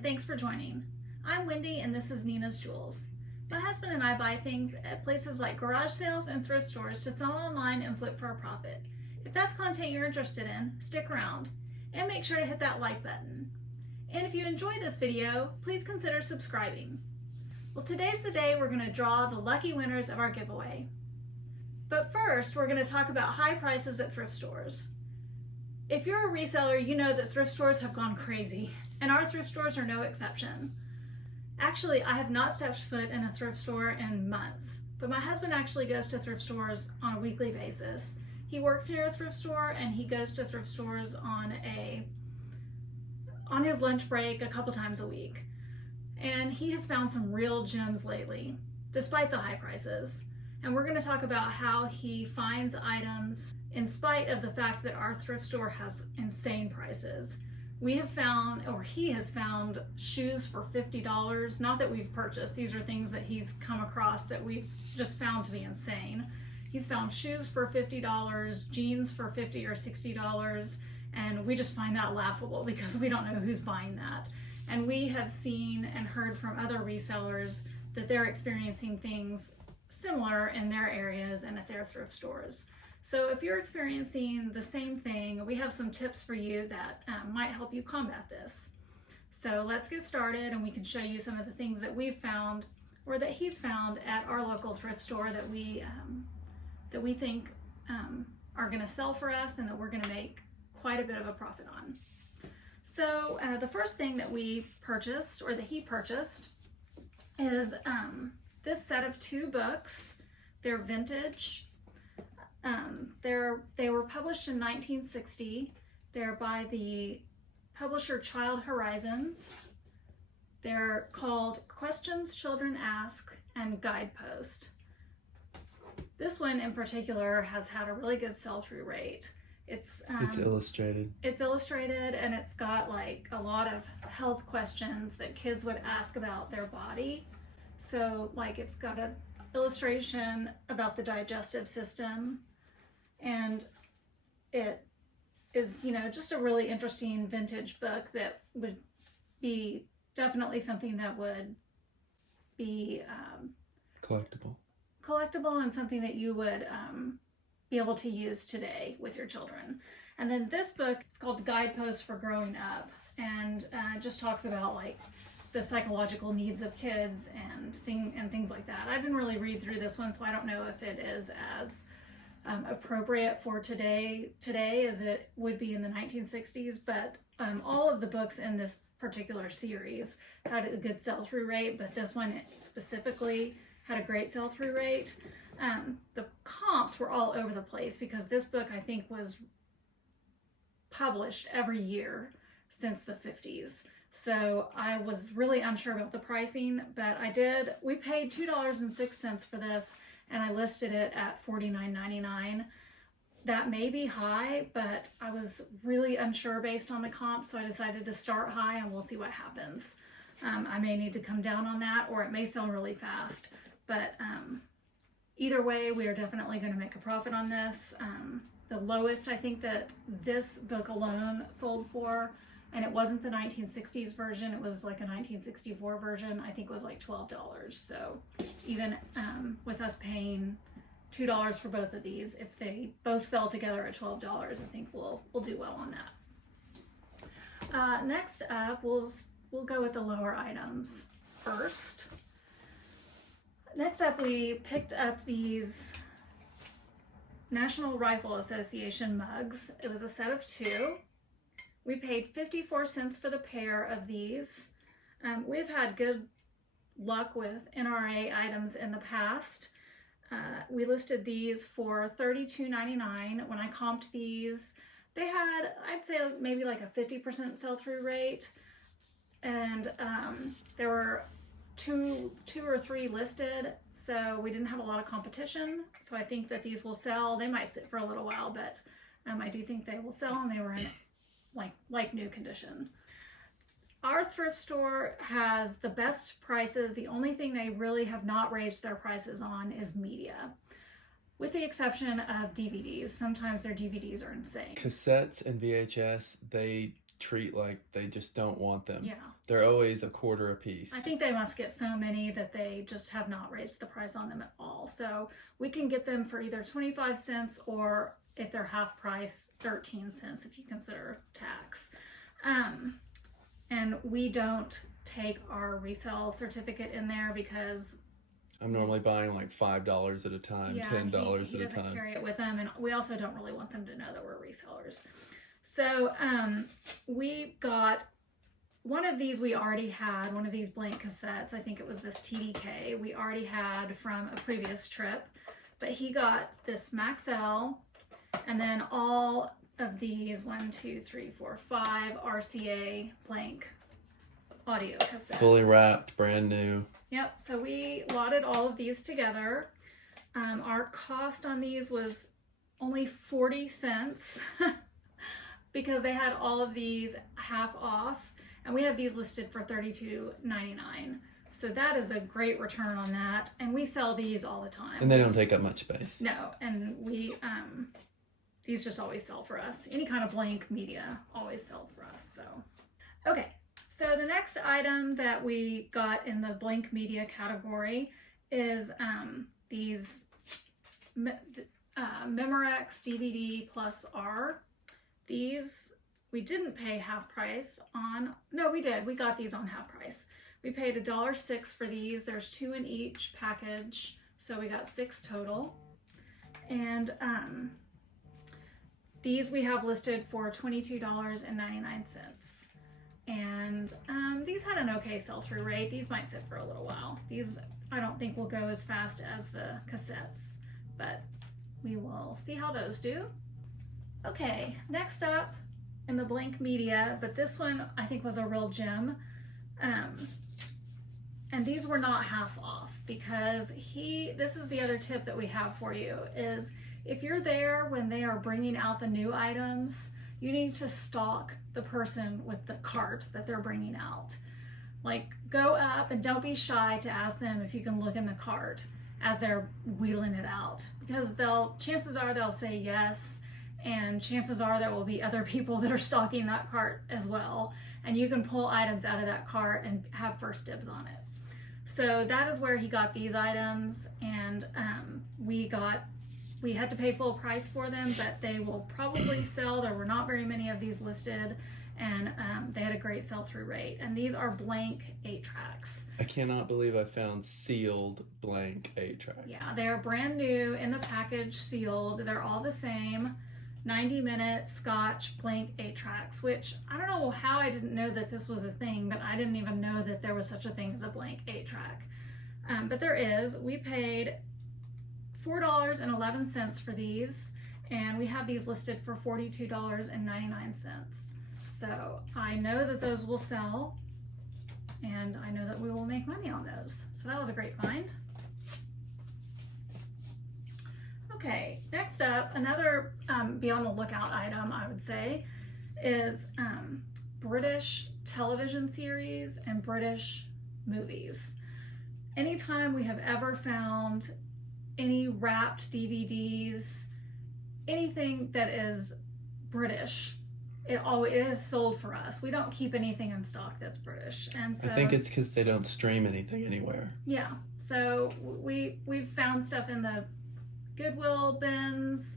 and thanks for joining. I'm Wendy and this is Nina's Jewels. My husband and I buy things at places like garage sales and thrift stores to sell online and flip for a profit. If that's content you're interested in, stick around and make sure to hit that like button. And if you enjoy this video, please consider subscribing. Well, today's the day we're going to draw the lucky winners of our giveaway. But first, we're going to talk about high prices at thrift stores. If you're a reseller, you know that thrift stores have gone crazy, and our thrift stores are no exception. Actually, I have not stepped foot in a thrift store in months, but my husband actually goes to thrift stores on a weekly basis. He works near a thrift store and he goes to thrift stores on his lunch break a couple times a week. And he has found some real gems lately, despite the high prices. And we're going to talk about how he finds items in spite of the fact that our thrift store has insane prices. We have found, or he has found, shoes for $50. Not that we've purchased. These are things that he's come across that we've just found to be insane. He's found shoes for $50, jeans for $50 or $60, and we just find that laughable because we don't know who's buying that. And we have seen and heard from other resellers that they're experiencing things similar in their areas and at their thrift stores. So if you're experiencing the same thing, we have some tips for you that might help you combat this. So let's get started and we can show you some of the things that we've found or that he's found at our local thrift store that we think are going to sell for us and that we're going to make quite a bit of a profit on. So the first thing that we purchased, or that he purchased, is this set of 2 books. They're vintage. They were published in 1960. They're by the publisher Child Horizons. They're called Questions Children Ask and Guidepost. This one in particular has had a really good sell-through rate. It's illustrated. It's illustrated, and it's got like a lot of health questions that kids would ask about their body. So like it's got an illustration about the digestive system, and it is, just a really interesting vintage book that would be definitely something that would be collectible and something that you would be able to use today with your children. And then this book, it's called Guideposts for Growing Up, and just talks about like the psychological needs of kids and things like that. I didn't really read through this one, so I don't know if it is as appropriate for today as it would be in the 1960s, but all of the books in this particular series had a good sell-through rate, but this one specifically had a great sell-through rate. The comps were all over the place because this book, I think, was published every year since the 50s. So I was really unsure about the pricing, but we paid $2.06 for this, and I listed it at $49.99. That may be high, but I was really unsure based on the comps, so I decided to start high and we'll see what happens. I may need to come down on that, or it may sell really fast, but either way, we are definitely going to make a profit on this. The lowest I think that this book alone sold for, and it wasn't the 1960s version, it was like a 1964 version, I think was like $12. So even with us paying $2 for both of these, if they both sell together at $12, I think we'll do well on that. Next up, we'll go with the lower items first. Next up, we picked up these National Rifle Association mugs. It was a set of 2. We paid 54 cents for the pair of these. We've had good luck with NRA items in the past. We listed these for $32.99. When I comped these, they had, I'd say, maybe like a 50% sell-through rate. And there were two or three listed, so we didn't have a lot of competition. So I think that these will sell. They might sit for a little while, but I do think they will sell, and they were in like new condition. Our thrift store has the best prices. The only thing they really have not raised their prices on is media, with the exception of DVDs. Sometimes their DVDs are insane. Cassettes and VHS, they treat like they just don't want them. Yeah. They're always $0.25 a piece. I think they must get so many that they just have not raised the price on them at all. So we can get them for either 25 cents or, if they're half price, 13 cents if you consider tax. And we don't take our resale certificate in there because I'm normally buying like $5 at a time, $10 he at a time. doesn't carry it with him, and we also don't really want them to know that we're resellers. So we got one of these. We already had one of these blank cassettes. I think it was this TDK we already had from a previous trip, but he got this Max L, and then all of these 5 RCA blank audio cassettes. Fully wrapped, brand new. Yep, so we lotted all of these together. Our cost on these was only 40 cents because they had all of these half off, and we have these listed for $32.99. So that is a great return on that, and we sell these all the time. And they don't take up much space. No, and we these just always sell for us. Any kind of blank media always sells for us. So okay, so the next item that we got in the blank media category is these Memorex DVD plus R. These we didn't pay half price on. No, we did. We got these on half price. We paid $1.06 for these. There's 2 in each package, so we got 6 total. And these we have listed for $22.99. And these had an okay sell-through rate. These might sit for a little while. These I don't think will go as fast as the cassettes, but we will see how those do. Okay, next up in the blank media, but this one I think was a real gem. And these were not half off because this is the other tip that we have for you is if you're there when they are bringing out the new items, you need to stalk the person with the cart that they're bringing out. Like, go up and don't be shy to ask them if you can look in the cart as they're wheeling it out, because chances are they'll say yes, and chances are there will be other people that are stocking that cart as well, and you can pull items out of that cart and have first dibs on it. So that is where he got these items, and we had to pay full price for them, but they will probably sell. There were not very many of these listed, and they had a great sell-through rate. And these are blank 8-tracks. I cannot believe I found sealed blank 8-tracks. Yeah, they are brand new in the package, sealed. They're all the same. 90-minute Scotch blank 8-tracks, which I don't know how I didn't know that this was a thing, but I didn't even know that there was such a thing as a blank 8-track. But there is. We paid $4.11 for these, and we have these listed for $42.99. So I know that those will sell, and I know that we will make money on those. So that was a great find. Okay, next up, another be on the lookout item, I would say, is British television series and British movies. Anytime we have ever found any wrapped DVDs, anything that is British, it is sold for us. We don't keep anything in stock that's British, and so I think it's because they don't stream anything anywhere. Yeah, so we've found stuff in the Goodwill bins.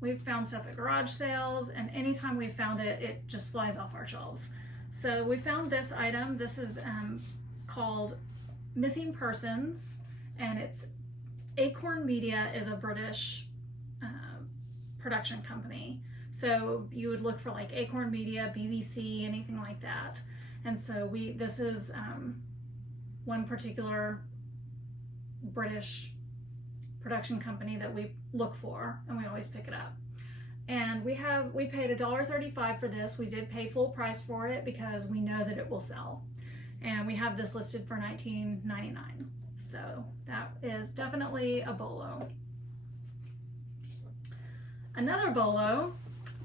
We've found stuff at garage sales, and anytime we've found it, it just flies off our shelves. So we found this item. This is called Missing Persons, and it's Acorn Media is a British production company. So you would look for like Acorn Media, BBC, anything like that. And so this is one particular British production company that we look for, and we always pick it up. And we paid $1.35 for this. We did pay full price for it because we know that it will sell. And we have this listed for $19.99. So that is definitely a bolo. Another bolo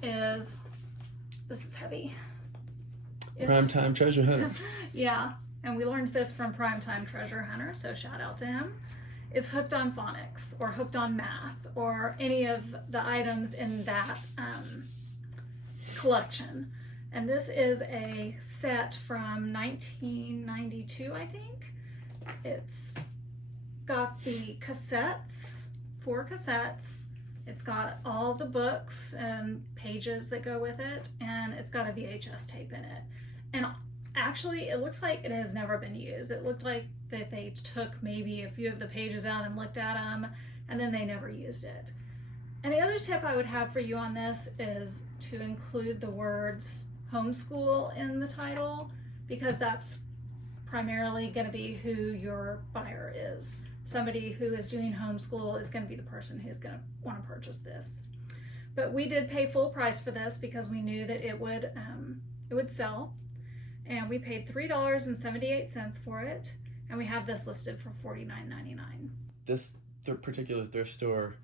is, this is heavy. Primetime Treasure Hunter. Yeah, and we learned this from Primetime Treasure Hunter, so shout out to him. Is Hooked on Phonics or Hooked on Math or any of the items in that collection. And this is a set from 1992, I think. It's got the cassettes, 4 cassettes. It's got all the books and pages that go with it, and it's got a VHS tape in it. And actually, it looks like it has never been used. It looked like that they took maybe a few of the pages out and looked at them, and then they never used it. And the other tip I would have for you on this is to include the words homeschool in the title, because that's primarily going to be who your buyer is. Somebody who is doing homeschool is going to be the person who's going to want to purchase this. But we did pay full price for this because we knew that it would sell, and we paid $3.78 for it, and we have this listed for $49.99. This particular thrift store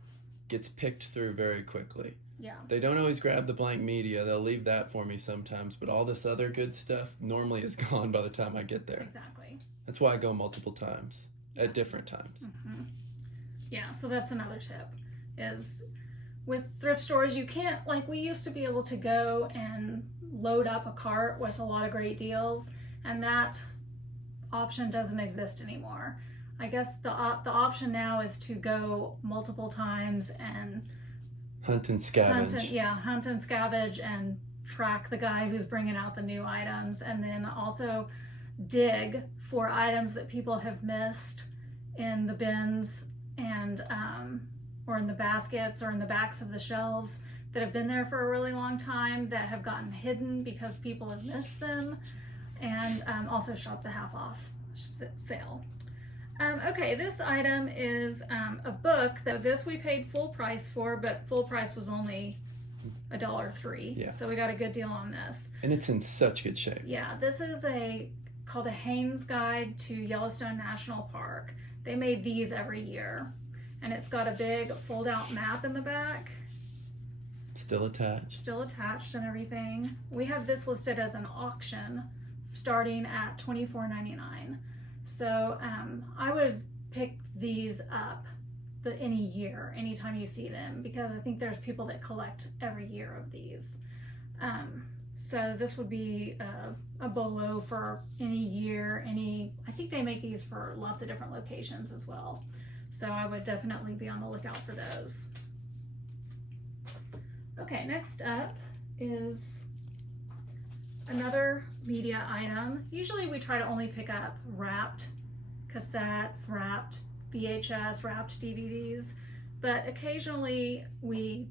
gets picked through very quickly. Yeah. They don't always grab the blank media. They'll leave that for me sometimes, but all this other good stuff normally is gone by the time I get there. Exactly. That's why I go multiple times at different times. Mm-hmm. Yeah, so that's another tip, is with thrift stores, you can't, like we used to be able to go and load up a cart with a lot of great deals, and that option doesn't exist anymore. I guess the option now is to go multiple times and hunt and scavenge. Hunt and scavenge and track the guy who's bringing out the new items, and then also dig for items that people have missed in the bins and or in the baskets or in the backs of the shelves that have been there for a really long time that have gotten hidden because people have missed them, and also shop the half off sale. Okay, this item is a book that this we paid full price for, but full price was only $1.03. Yeah. So we got a good deal on this. And it's in such good shape. Yeah, this is called a Haynes Guide to Yellowstone National Park. They made these every year, and it's got a big fold-out map in the back. Still attached And everything. We have this listed as an auction starting at $24.99. So I would pick these up any year, anytime you see them, because I think there's people that collect every year of these. So this would be a bolo for any year. I think they make these for lots of different locations as well. So I would definitely be on the lookout for those. Okay, next up is another media item. Usually we try to only pick up wrapped cassettes, wrapped VHS, wrapped DVDs, but occasionally we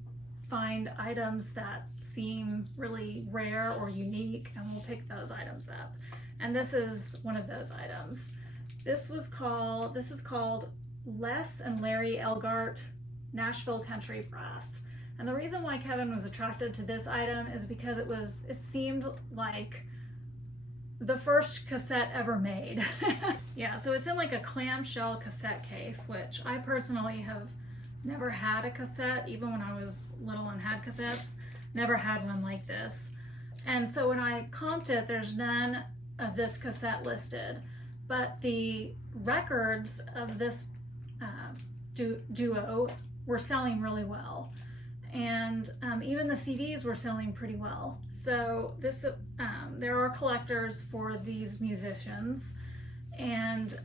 find items that seem really rare or unique, and we'll pick those items up. And this is one of those items. This is called Les and Larry Elgart Nashville Country Brass. And the reason why Kevin was attracted to this item is because it seemed like the first cassette ever made. Yeah, so it's in like a clamshell cassette case, which I personally have never had a cassette, even when I was little and had cassettes, never had one like this. And so when I comped it, there's none of this cassette listed, but the records of this duo were selling really well. And even the CDs were selling pretty well. So there are collectors for these musicians, and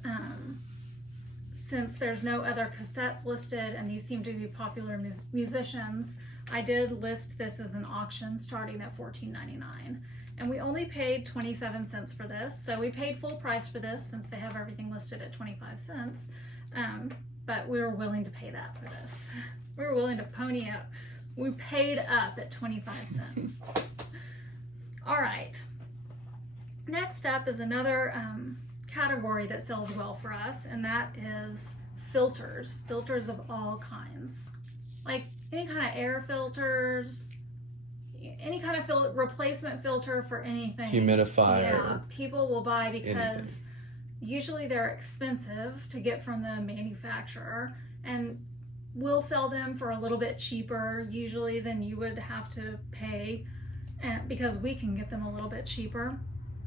since there's no other cassettes listed and these seem to be popular musicians, I did list this as an auction starting at $14.99. And we only paid 27 cents for this, so we paid full price for this since they have everything listed at 25 cents. But we were willing to pay that for this. We were willing to pony up. We paid up at 25 cents. All right. Next up is another category that sells well for us, and that is filters. Filters of all kinds. Like any kind of air filters, any kind of replacement filter for anything. Humidifier. Yeah, people will buy because anything. Usually they're expensive to get from the manufacturer, and we'll sell them for a little bit cheaper usually than you would have to pay, because we can get them a little bit cheaper.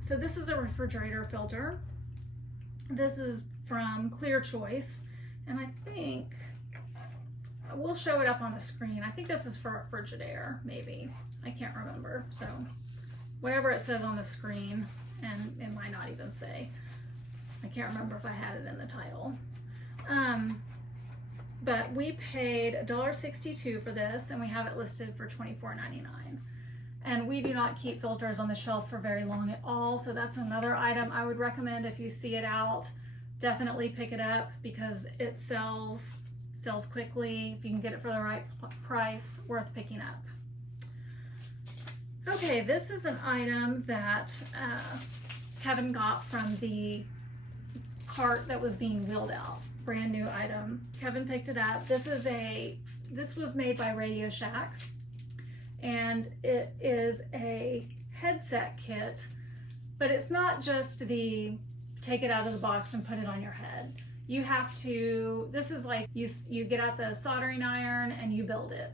So this is a refrigerator filter. This is from Clear Choice, and I think we'll show it up on the screen. I think this is for a Frigidaire, maybe. I can't remember. So whatever it says on the screen, and it might not even say. I can't remember if I had it in the title. But we paid $1.62 for this, and we have it listed for $24.99. And we do not keep filters on the shelf for very long at all, so that's another item I would recommend. If you see it out, definitely pick it up, because it sells quickly. If you can get it for the right price, worth picking up. Okay, this is an item that Kevin got from the cart that was being wheeled out. Brand new item. Kevin picked it up. This was made by Radio Shack, and it is a headset kit, but it's not just the take it out of the box and put it on your head. You have to, this is like you get out the soldering iron and you build it.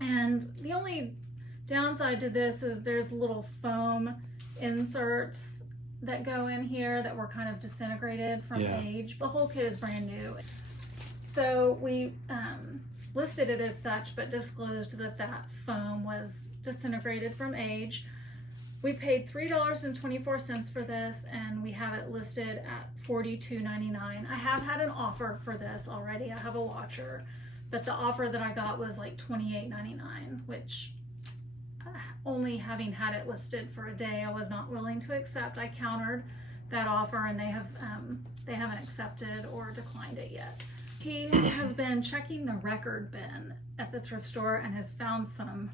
And the only downside to this is there's little foam inserts that go in here that were kind of disintegrated from age. The whole kit is brand new. So we listed it as such, but disclosed that that foam was disintegrated from age. We paid $3.24 for this, and we have it listed at $42.99. I have had an offer for this already. I have a watcher, but the offer that I got was like $28.99, which only having had it listed for a day, I was not willing to accept. I countered that offer, and they haven't accepted or declined it yet. He has been checking the record bin at the thrift store and has found some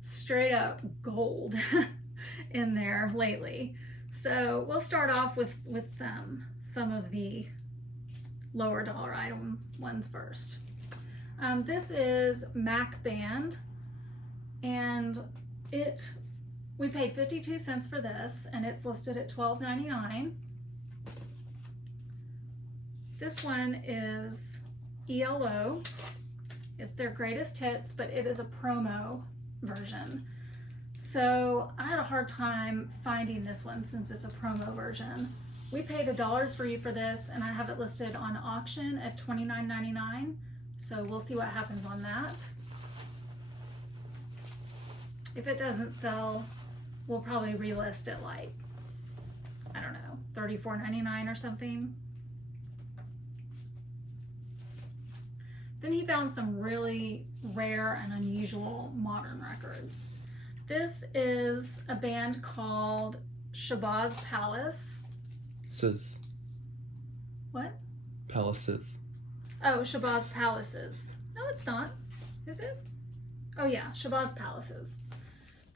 straight up gold in there lately. So we'll start off with some of the lower dollar item ones first. This is Mac Band, and we paid 52 cents for this, and it's listed at $12.99. This one is ELO. It's their greatest hits, but it is a promo version. So I had a hard time finding this one since it's a promo version. We paid $1.03 for this, and I have it listed on auction at $29.99. So we'll see what happens on that. If it doesn't sell, we'll probably relist it like, I don't know, $34.99 or something. Then he found some really rare and unusual modern records. This is a band called Shabazz Palace. What? Palaces. Oh, Shabazz Palaces. No, it's not. Is it? Oh yeah, Shabazz Palaces.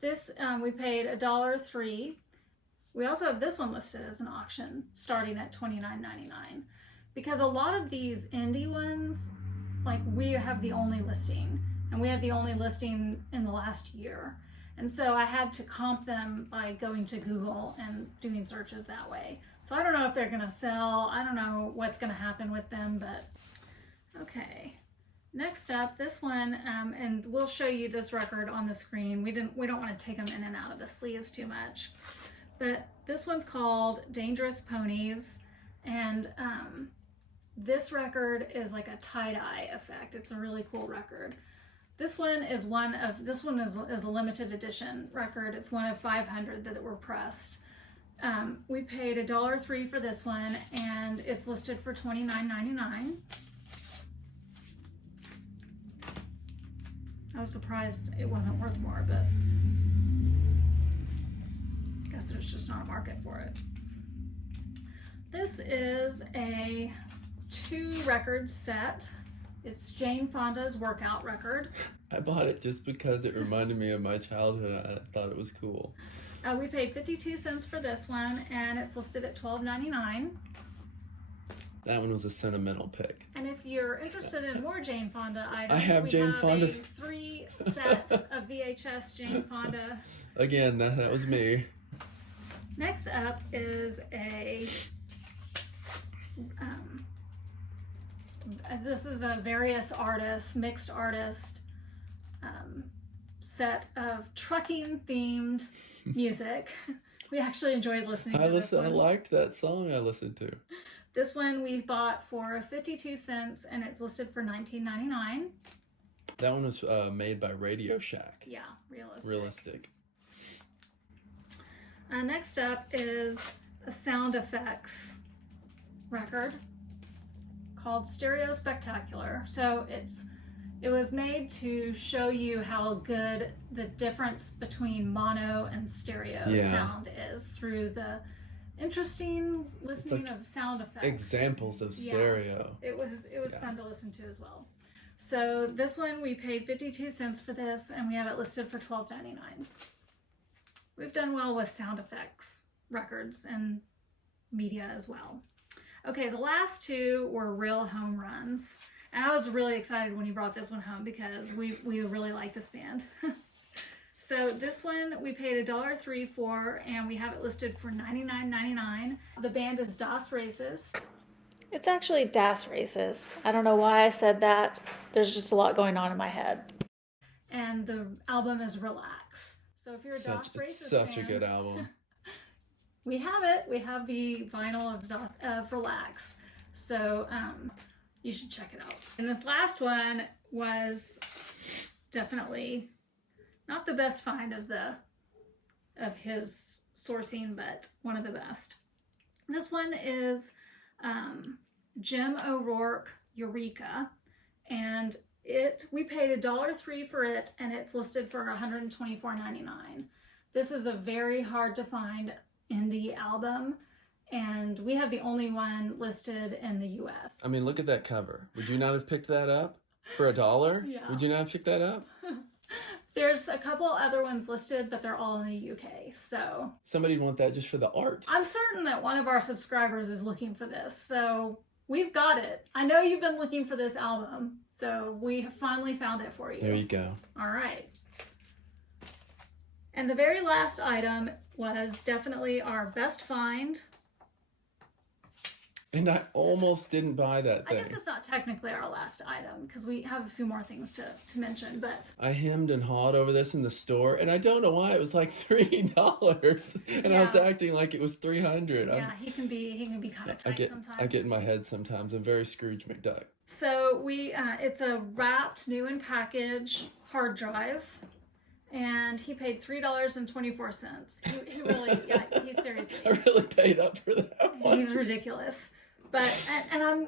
This, we paid $1.03. We also have this one listed as an auction starting at $29.99. Because a lot of these indie ones, like, we have the only listing, and we have the only listing in the last year. And so I had to comp them by going to Google and doing searches that way. So I don't know if they're gonna sell. I don't know what's gonna happen with them, but okay. Next up, this one, and we'll show you this record on the screen. We don't want to take them in and out of the sleeves too much, but this one's called Dangerous Ponies, and this record is like a tie-dye effect. It's a really cool record. This one is a limited edition record. It's one of 500 that were pressed. We paid $1.03 for this one, and it's listed for $29.99. I was surprised it wasn't worth more, but I guess there's just not a market for it. This is a 2-record set. It's Jane Fonda's workout record. I bought it just because it reminded me of my childhood. I thought it was cool. We paid 52 cents for this one, and it's listed at $12.99. That one was a sentimental pick. And if you're interested in more Jane Fonda items, I have Jane Fonda. A 3-set of VHS Jane Fonda. Again, that was me. Next up is a this is a various artists, mixed artist set of trucking themed music. We actually enjoyed listening to this one. I liked that song I listened to. This one we bought for 52 cents, and it's listed for $19.99. That one was made by Radio Shack. Yeah, realistic. Next up is a sound effects record called Stereo Spectacular. So it was made to show you how good the difference between mono and stereo sound is through the interesting listening of sound effects. Examples of stereo. It was fun to listen to as well. So this one we paid 52 cents for this, and we have it listed for $12.99. We've done well with sound effects records and media as well. Okay, the last two were real home runs. And I was really excited when you brought this one home because we really like this band. So this one we paid $1.03 for, and we have it listed for $99.99. The band is Das Racist. It's actually Das Racist. I don't know why I said that. There's just a lot going on in my head. And the album is Relax. So if you're a Das Racist It's such a good album. We have it. We have the vinyl of Relax. So you should check it out. And this last one was definitely not the best find of his sourcing, but one of the best. This one is Jim O'Rourke Eureka, and we paid $1.03 for it, and it's listed for $124.99. This is a very hard to find indie album, and we have the only one listed in the US. I mean, look at that cover. Would you not have picked that up for $1? Yeah. Would you not have picked that up? There's a couple other ones listed, but they're all in the UK, so. Somebody'd want that just for the art. I'm certain that one of our subscribers is looking for this, so we've got it. I know you've been looking for this album, so we have finally found it for you. There you go. All right. And the very last item was definitely our best find. And I almost didn't buy that thing. I guess it's not technically our last item because we have a few more things to mention, but I hemmed and hawed over this in the store, and I don't know why it was like $3, and I was acting like it was $300. Yeah, he can be kind of tight sometimes. I get in my head sometimes. I'm very Scrooge McDuck. So it's a wrapped, new in package hard drive, and he paid $3.24. He really, he's seriously. I really paid up for that one. He's ridiculous. But and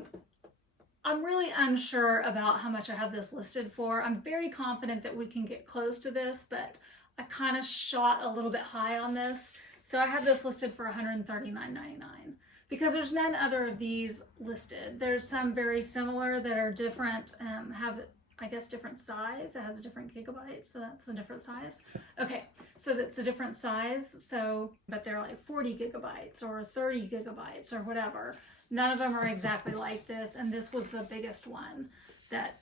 I'm really unsure about how much I have this listed for. I'm very confident that we can get close to this, but I kind of shot a little bit high on this. So I have this listed for $139.99 because there's none other of these listed. There's some very similar that are different, have I guess different size. It has a different gigabyte, so that's a different size. Okay, so that's a different size. So, but they're like 40 gigabytes or 30 gigabytes or whatever. None of them are exactly like this, and this was the biggest one. That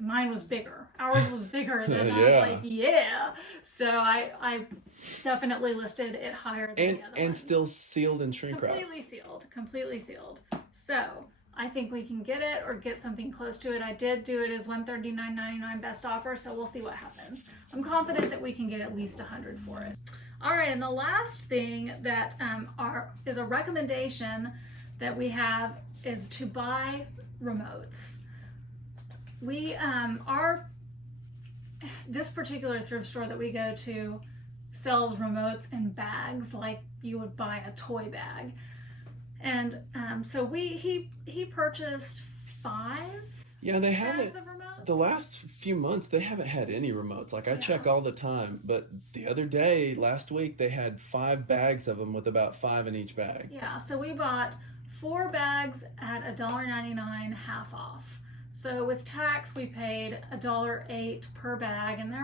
mine was bigger. Ours was bigger than I was like, yeah. So I definitely listed it higher than the other and ones. still sealed in shrink wrap. Completely sealed. So I think we can get it or get something close to it. I did do it as $139.99 best offer, so we'll see what happens. I'm confident that we can get at least $100 for it. All right, and the last thing that is a recommendation that we have is to buy remotes. This particular thrift store that we go to sells remotes in bags like you would buy a toy bag. And so he purchased 5 Yeah, they bags haven't. of remotes. The last few months, they haven't had any remotes. Like, I check all the time, but the other day, last week, they had 5 bags of them with about 5 in each bag. Yeah, so we bought 4 bags at $1.99 half off. So with tax, we paid $1.08 per bag, and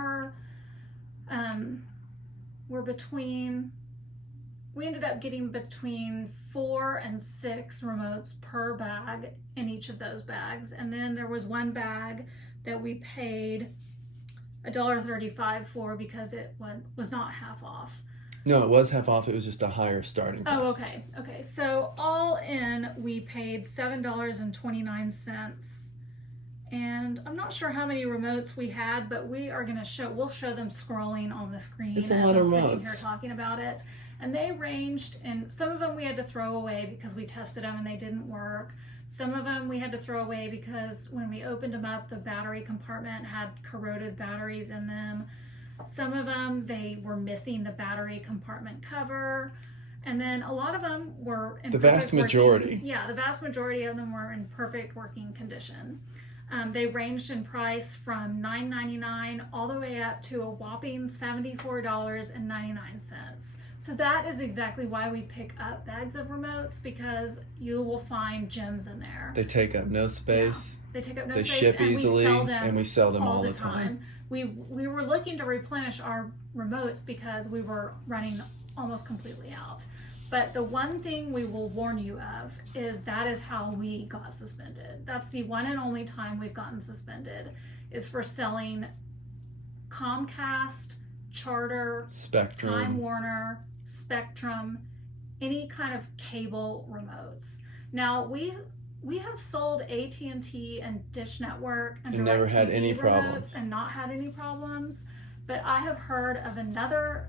we ended up getting between 4 and 6 remotes per bag in each of those bags. And then there was one bag that we paid $1.35 for because it was not half off. No, it was half off. It was just a higher starting price. Oh, okay. Okay. So all in, we paid $7.29. And I'm not sure how many remotes we had, but we'll show them scrolling on the screen It's a as lot I'm of sitting remotes. here talking about it. And they ranged, and some of them we had to throw away because we tested them and they didn't work. Some of them we had to throw away because when we opened them up, the battery compartment had corroded batteries in them. Some of them, they were missing the battery compartment cover. And then a lot of them were in the vast majority. The vast majority of them were in perfect working condition. They ranged in price from $9.99 all the way up to a whopping $74.99. So that is exactly why we pick up bags of remotes, because you will find gems in there. They take up no space. They take up no they space. ship and easily, and we sell them all the time. We were looking to replenish our remotes because we were running almost completely out. But the one thing we will warn you of is that is how we got suspended. That's the one and only time we've gotten suspended, is for selling Comcast, Charter, Spectrum, Time Warner, Spectrum, any kind of cable remotes. Now we have sold AT&T and Dish Network and never had any remotes problems and not had any problems. But I have heard of another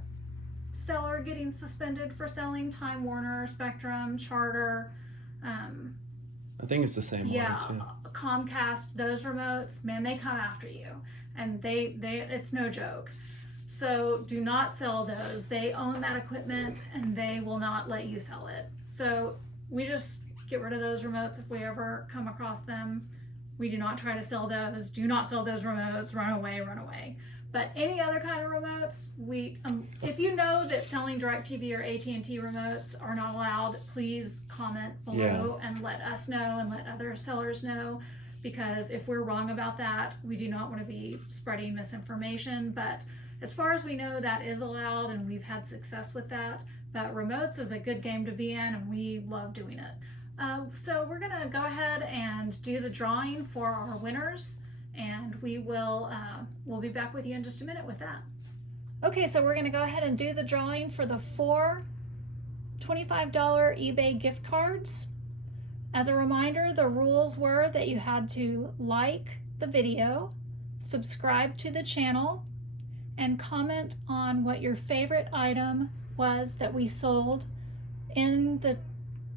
seller getting suspended for selling Time Warner, Spectrum, Charter. I think it's the same ones. Yeah. Comcast, those remotes, man, they come after you, and they it's no joke. So do not sell those. They own that equipment and they will not let you sell it. So we just get rid of those remotes if we ever come across them. We do not try to sell those. Do not sell those remotes. Run away, run away. But any other kind of remotes, if you know that selling DirecTV or AT&T remotes are not allowed, please comment below and let us know and let other sellers know, because if we're wrong about that, we do not want to be spreading misinformation. But as far as we know, that is allowed, and we've had success with that. But remotes is a good game to be in, and we love doing it. So we're gonna go ahead and do the drawing for our winners, and we'll be back with you in just a minute with that. Okay, so we're gonna go ahead and do the drawing for the 4 $25 eBay gift cards. As a reminder, the rules were that you had to like the video, subscribe to the channel, and comment on what your favorite item was that we sold in the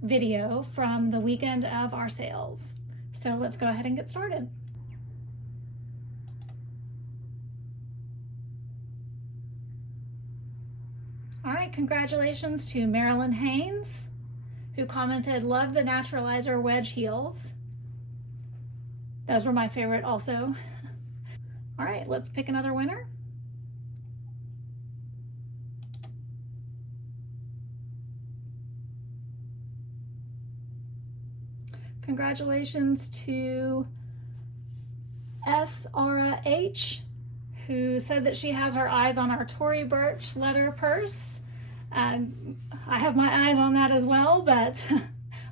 video from the weekend of our sales. So let's go ahead and get started. All right, congratulations to Marilyn Haynes, who commented, "Love the Naturalizer wedge heels." Those were my favorite also. All right, let's pick another winner. Congratulations to Sara H, who said that she has her eyes on our Tory Burch leather purse. I have my eyes on that as well, but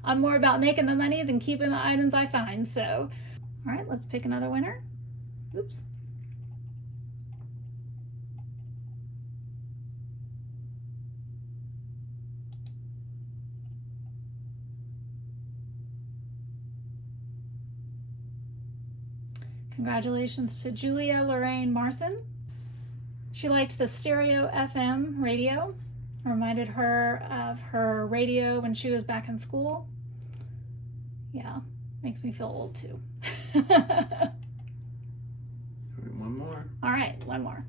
I'm more about making the money than keeping the items I find. So, all right, let's pick another winner. Oops. Congratulations to Julia Lorraine Marson. She liked the stereo FM radio. Reminded her of her radio when she was back in school. Yeah, makes me feel old too. One more. All right, one more.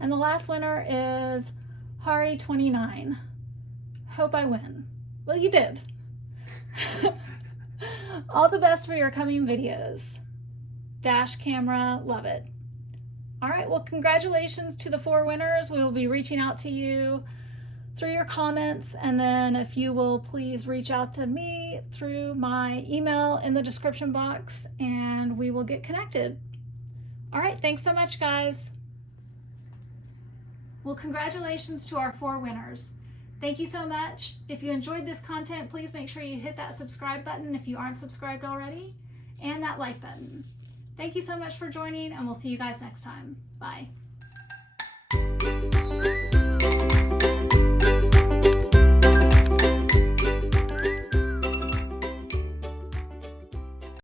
And the last winner is Hari29. Hope I win. Well, you did. All the best for your coming videos. Dash camera, love it. All right, well, congratulations to the 4 winners. We will be reaching out to you through your comments, and then if you will please reach out to me through my email in the description box, and we will get connected. All right, thanks so much, guys. Well, congratulations to our 4 winners. Thank you so much. If you enjoyed this content, please make sure you hit that subscribe button if you aren't subscribed already, and that like button. Thank you so much for joining, and we'll see you guys next time. Bye.